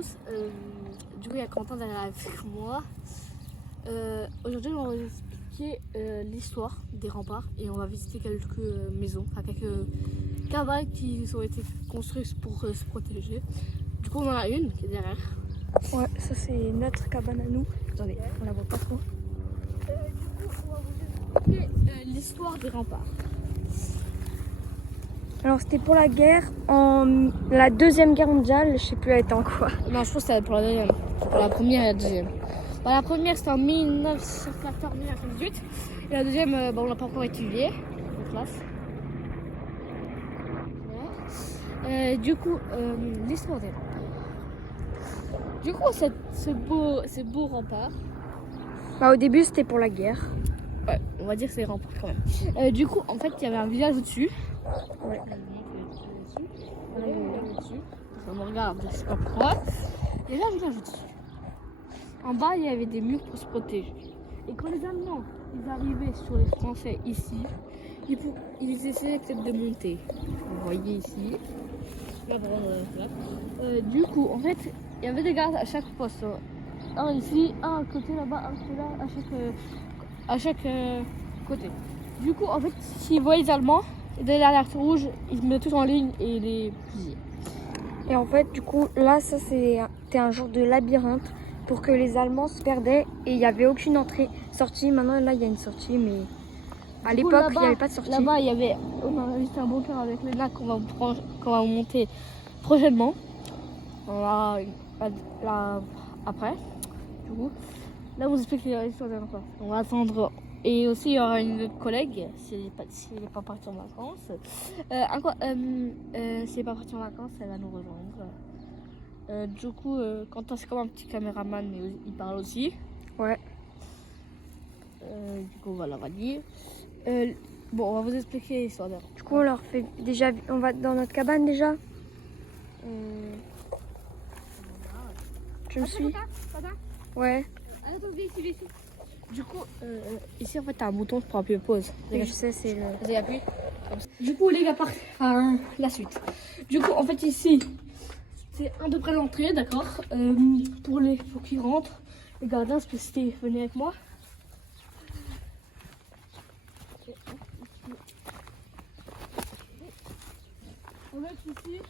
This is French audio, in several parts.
tous, du coup il y a Quentin derrière avec moi. Aujourd'hui on va vous expliquer l'histoire des remparts et on va visiter quelques maisons, enfin quelques cabanes qui ont été construites pour se protéger. Du coup on en a une qui est derrière. Ouais, ça c'est notre cabane à nous. Attendez, on la voit pas trop. Du coup on va vous expliquer l'histoire des remparts. Alors c'était pour la guerre, en la deuxième guerre mondiale, je sais plus elle était en quoi. Non, je pense que c'était pour la deuxième. Pour la première et la deuxième. Bah, la première c'était en 1914-1918 et la deuxième on l'a pas encore étudiée en classe. Voilà. Du coup l'histoire des remparts. Du coup ces beaux remparts. Bah au début c'était pour la guerre. Ouais, on va dire que c'est les remparts quand même. Du coup en fait il y avait un village au-dessus. Ouais. Voilà, il y avait un village au-dessus. Ça me regarde, je sais pas pourquoi. Il y avait un village au-dessus. En bas, il y avait des murs pour se protéger. Et quand les Allemands ils arrivaient sur les Français ici, ils essayaient peut-être de monter. Vous voyez ici. Là, là. Du coup, en fait, il y avait des gardes à chaque poste. Un ici, un à côté là-bas, un côté là, à chaque côté. Du coup, en fait, s'ils voyaient les Allemands, dès l'alerte rouge, ils se mettaient tous en ligne et les pillaient. Et en fait, du coup, là, ça c'était un genre de labyrinthe pour que les Allemands se perdaient et il n'y avait aucune entrée-sortie. Maintenant, là, il y a une sortie, mais à l'époque, il n'y avait pas de sortie. Là-bas, on a visité un bunker avec le lac qu'on va monter prochainement. Là, après, du coup, là, on vous explique l'histoire des remparts. On va attendre. Et aussi, il y aura une collègue, s'il n'est pas parti en vacances. S'il n'est pas parti en vacances, elle va nous rejoindre. Du coup, Quentin, c'est comme un petit caméraman, mais il parle aussi. Ouais. Du coup, voilà, on va dire. Bon, on va vous expliquer l'histoire des remparts. Du coup, on leur fait déjà, on va dans notre cabane déjà. Tu me suis? Ouais. Attends, viens ici. Du coup, ici en fait t'as un bouton pour appuyer pause. Et je sais, c'est le. Vous appuyez. Du coup les gars la suite. Du coup en fait ici c'est à peu près l'entrée, d'accord. Pour qu'ils rentrent, les gardiens, parce que c'était venez avec moi. En fait ici,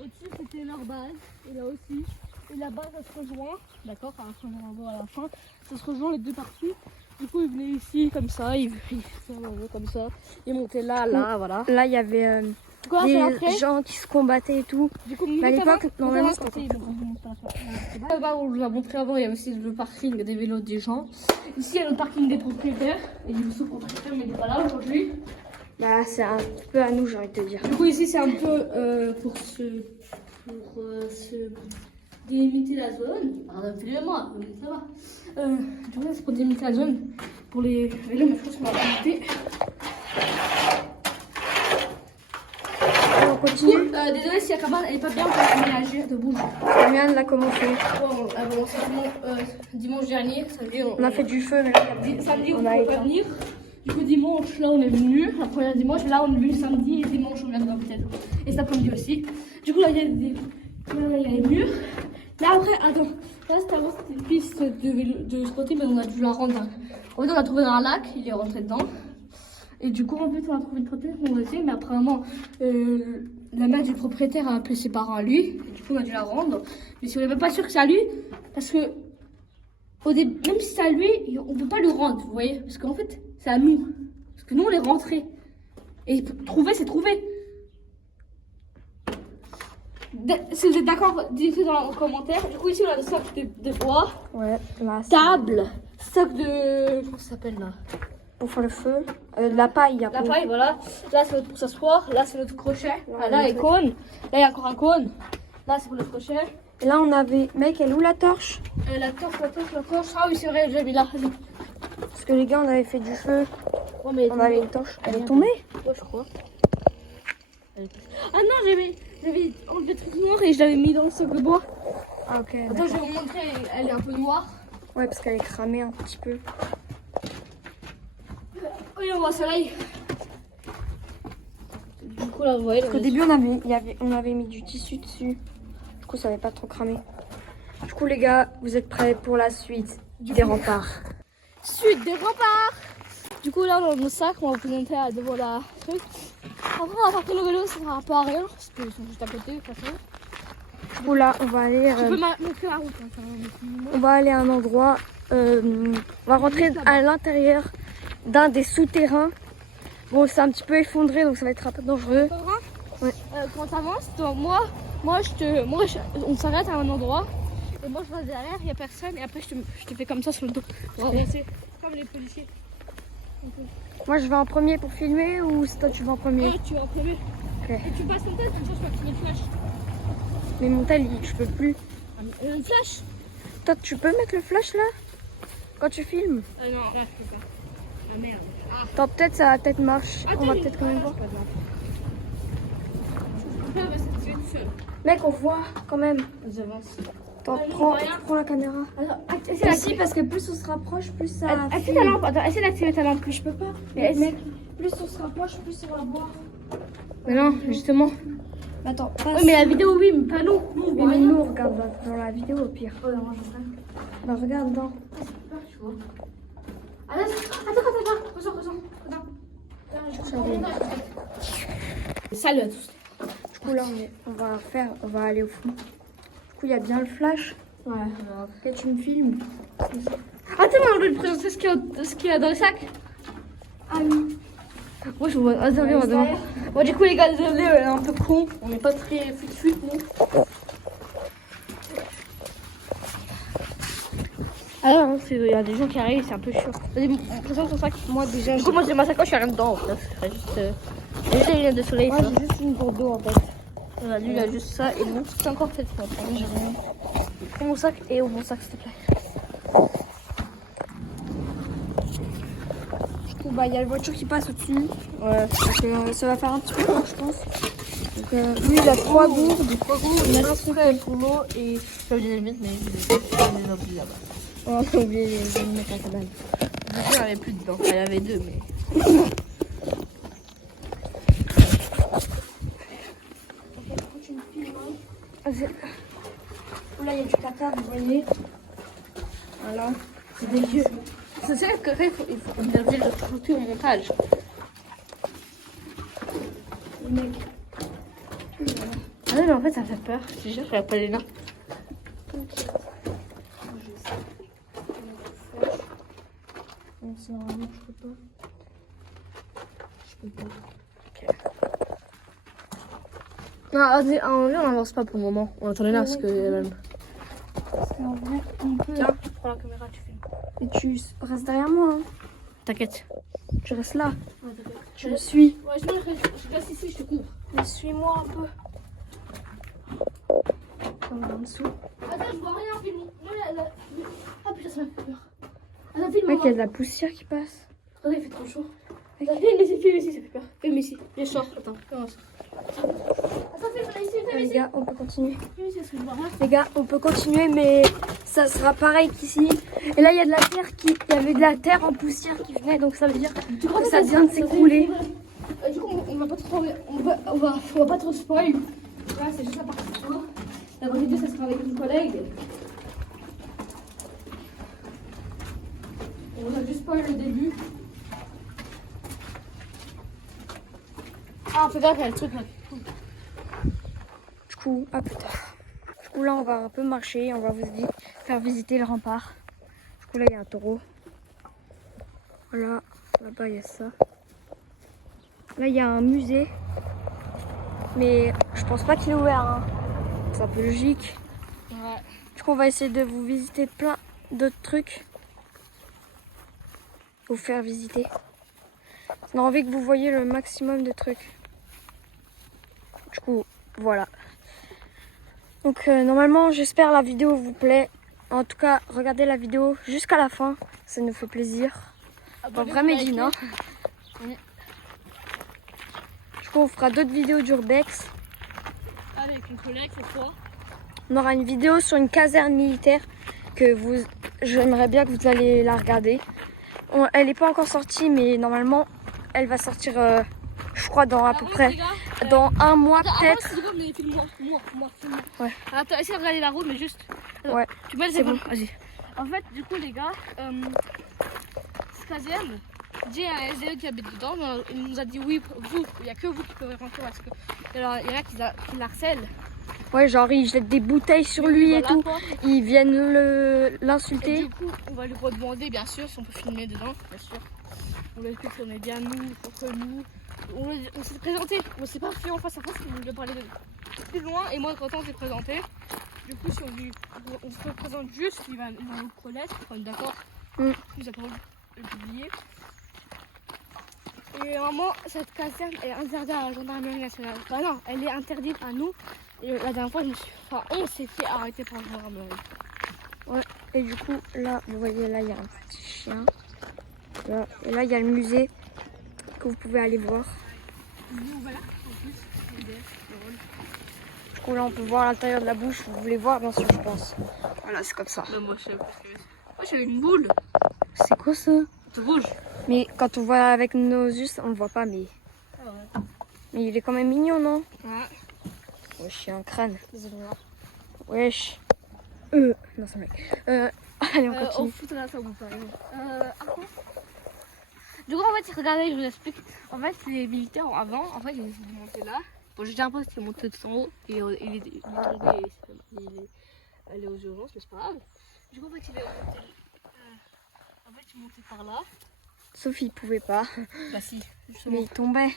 au-dessus c'était leur base et là aussi. Et là-bas ça se rejoint, d'accord, à la fin, ça se rejoint les deux parties. Du coup ils venaient ici comme ça, ils comme ça, ils montaient là, voilà. Là, il y avait des gens qui se combattaient et tout. Du coup, à l'époque, normalement, c'était là-bas, on vous a montré avant, il y a aussi le parking des vélos des gens. Ici, il y a le parking des propriétaires. Et du coup, ce propriétaire, mais il n'est pas là aujourd'hui. Bah, c'est un peu à nous, j'ai envie de te dire. Du coup, ici, c'est un peu pour se délimiter la zone. Pardon, moi, ça va. Du coup, c'est pour délimiter la zone pour les vélos, mais je pense qu'on va monter. On continue. Désolé si la cabane elle est pas bien, on va aménager de bouge. Combien l'a commencé? On a commencé dimanche dernier. On a fait du feu, mais là, samedi, on ne pas venir. Du coup, dimanche, là, on est venu. La première dimanche, là, on est venu samedi et dimanche, on viendra peut-être. Et cet après-midi aussi. Du coup, là, il y a les murs. Là, après, attends. Là, c'était une piste de ce côté, mais on a dû la rendre. En fait, on l'a trouvé dans un lac, il est rentré dedans. Et du coup, en fait, on a trouvé une propriétaire qu'on a fait, mais apparemment, la mère du propriétaire a appelé ses parents à lui. Et du coup, on a dû la rendre. Mais si on n'est même pas sûr que c'est à lui, parce que, même si c'est à lui, on ne peut pas le rendre, vous voyez. Parce qu'en fait, c'est à nous. Parce que nous, on est rentrés. Et trouver, c'est trouver. Si vous êtes d'accord, dites-le dans les commentaires. Du coup, ici, on a des sacs de bois. Ouais, là. Table. Sac de. Comment ça s'appelle là? Pour faire le feu. De la paille, La paille, voilà. Là, c'est pour s'asseoir. Là, c'est notre crochet. Ouais, là, les cônes. Là, il y a encore un cône. Là, c'est pour le crochet. Et là, on avait. Mec, elle est où la torche? La torche. Ah oui, c'est vrai, j'ai mis là. Parce que les gars, on avait fait du feu. Ouais, mais on avait une torche. Elle est tombée? Ouais, je crois. Ah non, j'avais enlevé le truc noir et je l'avais mis dans le sac de bois. Ah, ok. Attends, je vais vous montrer. Elle est un peu noire. Ouais, parce qu'elle est cramée un petit peu. Oui, on voit le soleil. Du coup, là, vous voyez. Parce qu'au début, on avait mis du tissu dessus. Du coup, ça n'avait pas trop cramé. Du coup les gars, vous êtes prêts pour la suite des remparts? Suite des remparts. Du coup là dans nos sacs, on va vous présenter à devant la truc. Après on va partir le vélo, ça sera un peu à rien, parce qu'ils sont juste à côté de toute façon. Du coup là, on va aller... Tu peux montrer la route, hein, ça va on va aller à un endroit, on va rentrer à l'intérieur d'un des souterrains. Bon, c'est un petit peu effondré, donc ça va être un peu dangereux. Ouais. Quand t'avances, on s'arrête à un endroit et moi je reste derrière, il n'y a personne et après je te fais comme ça sur le dos pour avancer, comme les policiers. Moi je vais en premier pour filmer ou c'est toi tu vas en premier? Ouais, tu vas en premier. Okay. Et tu passes ton tête, comme ça je peux activer le flash. Mais mon tel, je peux plus. Le flash? Toi tu peux mettre le flash là? Quand tu filmes? Non, là je peux pas. Ah merde. Ah. Attends, peut-être ça marche. On va peut-être quand même voir. Mec, on voit quand même. J'avance. Attends, prends la caméra. Ici, parce que plus on se rapproche, plus ça. Essaye ta lampe, attends, essaye d'activer ta lampe. Je peux pas. Mais mec, plus on se rapproche, plus on va voir. Mais non, justement. Attends, passe. Oui, mais la vidéo, oui, mais pas nous. Mais nous, on regarde dans la vidéo au pire. Oh non, je ferai. Bah, regarde dans. Tu vois. Attends. Salut à tous. Du coup, là, on va aller au fond. Du coup, il y a bien le flash. Ouais. Ok, tu me filmes. Attends, on doit te présenter ce qu'il y a dans le sac. Ah oui. Moi, je vois. Attends, viens, on va devant. Bon, du coup, les gars, désolé, on est un peu con. On n'est pas très fut nous. Ah non, il y a des gens qui arrivent, c'est un peu chiant. Vas-y, présente ton sac. Moi, déjà. Du coup, moi, j'ai ma sacoche, il n'y a rien dedans. En fait. C'est juste. Déjà, il y a de soleil. Moi, j'ai juste une gourde d'eau en fait. Voilà, lui, il a juste ça. Et bon, c'est encore cette fois. J'ai rien. Prends mon sac et ouvre mon sac, s'il te plaît. Du coup, bah, il y a la voiture qui passe au-dessus. Ouais. Donc, ça va faire un petit peu fort, je pense. Donc, lui, il a 3 gourdes. Il a un spray pour l'eau et j'ai oublié les mettre, mais je les ai oubliés là-bas. Oh, on a oublié de mettre la cabane. Du coup, il n'y en avait plus dedans. Il y en avait 2, mais. Là, il y a du caca, vous voyez. Voilà. C'est dégueu. C'est ça que il faut interdire de foutre au montage. Le mec. Ah non, mais en fait, ça fait peur. Je te jure, je regarde pas les nains. Normalement, je peux pas. Non, vas-y, en vrai, on n'avance pas pour le moment. On attend les nains parce que. Parce qu'en vrai, on peut. Tiens, prends la caméra, tu filmes. Et tu restes derrière moi. Hein. T'inquiète. Tu restes là. Ouais, t'inquiète. Tu me suis. Ouais, je reste ici, je te couvre. Mais suis-moi un peu. Comme en dessous. Attends, je vois rien, filme. Ah putain, ça m'a fait peur. Attends, filme. Mec, il y a de la poussière qui passe. Attends, il fait trop chaud. Filme ici, ça fait peur. Filme ici. Viens, je sors. Attends, commence. Attends, filme ici, filme Les ici. gars, on peut continuer. Filme ici, parce que je vois rien. Les gars, on peut continuer, mais ça sera pareil qu'ici. Et là, il y a de la terre il y avait de la terre en poussière qui venait, donc ça veut dire que ça vient de s'écrouler. Du coup, on va pas trop, on va pas trop spoil. Là, c'est juste la partie 3. La vraie vidéo, ça sera avec une collègue. On a juste spoil le début. Ah, fais gaffe, il y a le truc là. Du coup, à plus tard. Du coup, là, on va un peu marcher, on va vous faire visiter le rempart. Du coup, là, il y a un taureau. Voilà, là-bas, il y a ça. Là, il y a un musée. Mais je pense pas qu'il est ouvert. Hein. C'est un peu logique. Ouais. Du coup, on va essayer de vous visiter plein d'autres trucs. Vous faire visiter. On a envie que vous voyez le maximum de trucs. Du coup, voilà. Donc normalement, j'espère la vidéo vous plaît. En tout cas, regardez la vidéo jusqu'à la fin. Ça nous fait plaisir. Bon, vrai Médine, hein. Oui. Du coup, on fera d'autres vidéos d'Urbex. Avec une collègue cette fois. On aura une vidéo sur une caserne militaire que j'aimerais bien que vous allez la regarder. Elle n'est pas encore sortie, mais normalement, elle va sortir, je crois, dans à peu près dans un mois Attends, peut-être. c'est drôle, mais filme-moi, filme-moi. Ouais. Attends, essaye de regarder la route, mais juste. Attends, Ouais, tu mets les c'est épaules, bon. vas-y. En fait, du coup, les gars, ce 15e, j'ai un SDE qui habite dedans, mais il nous a dit oui, vous, il n'y a que vous qui pouvez rentrer parce que il y en a qui l'harcèlent. Ouais, genre ils jettent des bouteilles sur Oui, lui et voilà, tout. quoi. Ils viennent Et l'insulter. du coup, on va lui redemander, bien sûr, si on peut filmer dedans, bien sûr. On lui explique qu'on est bien nous, pour que nous. On s'est présenté, on s'est pas fait en face à face, on lui a parlé de plus loin. Et moi, quand on s'est présenté, du coup, si on se présente juste, il va nous connaître, on est d'accord. Mm. Il a pas le publier. Et vraiment, cette caserne est interdite à la gendarmerie nationale. Bah non, elle est interdite à nous. Et la dernière fois, on s'est fait arrêter par la gendarmerie. Ouais. Et du coup, là, vous voyez, là, il y a un petit chien. Là. Et là, il y a le musée que vous pouvez aller voir. Nous, voilà, en plus, Du coup, là, on peut voir l'intérieur de la bouche. Vous voulez voir, bien sûr, je pense. Voilà, c'est comme ça. moi, je sais pas ce que c'est. Moi, j'ai une boule. C'est quoi ça? Tu bouges. Mais quand on voit avec nos yeux, on le voit pas, mais... Ah ouais. Mais il est quand même mignon, non? Ouais. Wesh, il y a un crâne. Désolé. Wesh. Non, c'est vrai. Allez, on On continue. fout là, ça vous parle. Du coup, en fait, regardez, je vous explique. En fait, les militaires avant, en fait, ils sont montés là. Bon, j'ai un pote qui est monté de son haut et il est tombé et il est allé aux urgences, mais c'est pas grave. Du coup, en fait, il est monté. Il est monté par là. Sauf il pouvait pas. Bah, si, justement. Mais il tombait.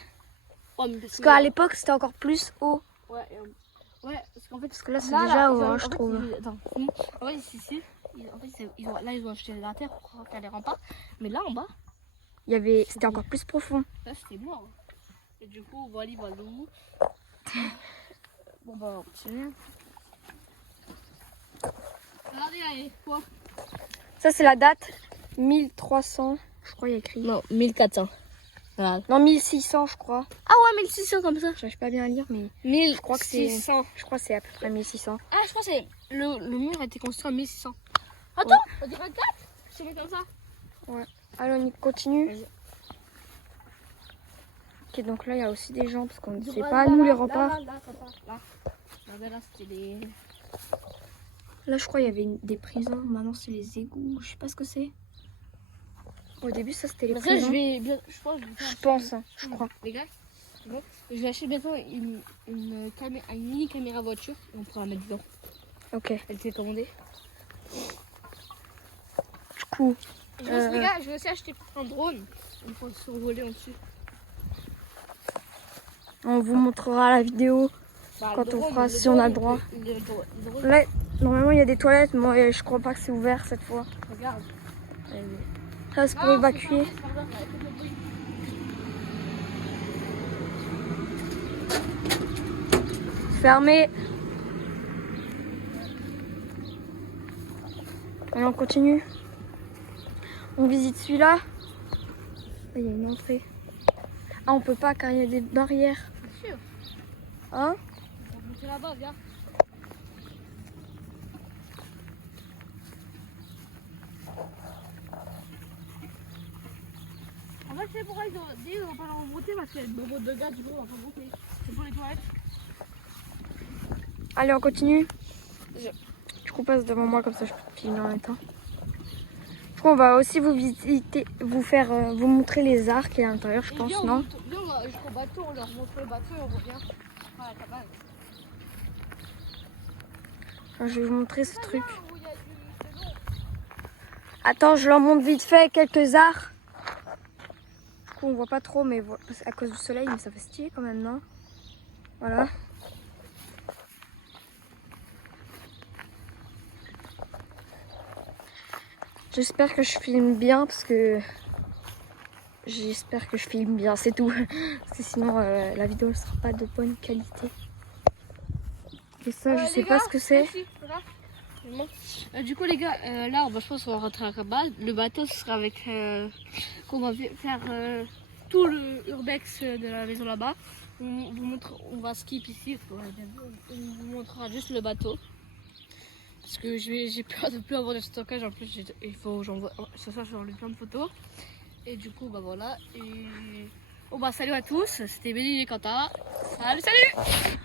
Ouais, mais Parce qu'à l'époque, c'était encore plus haut. Ouais, ouais, parce qu'en fait, Parce que là, c'est là, déjà haut, ils ont- hein, en je fait, trouve. attends, en fait, ici, en fait, là, ils ont acheté la terre pour faire les remparts. Mais là, en bas, C'était encore plus profond. là, c'était mort. Et du coup, voilà, où. Bon, bah, on continue. Regardez, allez, quoi? Ça, c'est la date 1300. Je crois il y a écrit. Non, 1400. Voilà. Non, 1600, je crois. Ah ouais, 1600 comme ça. J'arrive pas bien à lire, mais 1600. je crois que c'est à peu près 1600. Ah, je crois que c'est le mur a été construit en 1600. Attends, on dirait 4. C'est mis comme ça. Alors, on continue. Vas-y. Ok, donc là, il y a aussi des gens, parce qu'on ne sait Là, pas, là, nous, là, les remparts. Là, papa, là. Regardez, là, c'était les. Là, je crois qu'il y avait des prisons. Maintenant, c'est les égouts. Je sais pas ce que c'est. Au début, ça, c'était les Mais ça, prisons. je crois que je vais faire Je pense, hein, je crois. Les gars, c'est bon. Je vais acheter bientôt une mini caméra voiture et on pourra la mettre dedans. Ok. Elle s'est commandée. Du coup, Les gars, je vais aussi acheter un drone. On pourra survoler en dessus. on vous montrera la vidéo quand on fera, si on a le droit. Là, normalement, il y a des toilettes. Moi, je crois pas que c'est ouvert cette fois. Regarde. Ça, c'est pour évacuer. Fermé. Allez, on continue. On visite celui-là. Il y a une entrée. Ah, on peut pas car il y a des barrières. Bien sûr. Hein? On va monter là-bas, viens. En fait, c'est pourquoi ils ont dit qu'on va pas leur monter parce qu'il y a beaucoup de gars, du coup, on va pas monter. C'est pour les toilettes. Allez, on continue. Du coup, passe devant moi comme ça je peux te filmer en même temps. Du coup, on va aussi vous visiter, vous montrer les arcs qu'il y a à l'intérieur, je pense, non? Viens, on va jusqu'au bateau, on leur montre le bateau et on revient. À la cabane. Enfin, je vais vous montrer ce truc. Où il y a de l'eau. Attends, je leur montre vite fait quelques arcs. Du coup, on voit pas trop, mais à cause du soleil, mais ça fait stylé quand même, non? Voilà. J'espère que je filme bien parce que j'espère que je filme bien, c'est tout. Parce que sinon la vidéo ne sera pas de bonne qualité. Et ça, je sais pas ce que c'est. Du coup, les gars, là, je pense qu'on va rentrer à Rabat. Le bateau, ce sera avec. Qu'on va faire tout le urbex de la maison là-bas. On va skip ici. On vous montrera juste le bateau. Parce que j'ai peur de plus avoir de stockage. En plus, il faut ce soir, je vais enlever plein de photos. Et du coup, bah voilà. Et Bon bah salut à tous, c'était Béline et Quentin. Salut, salut!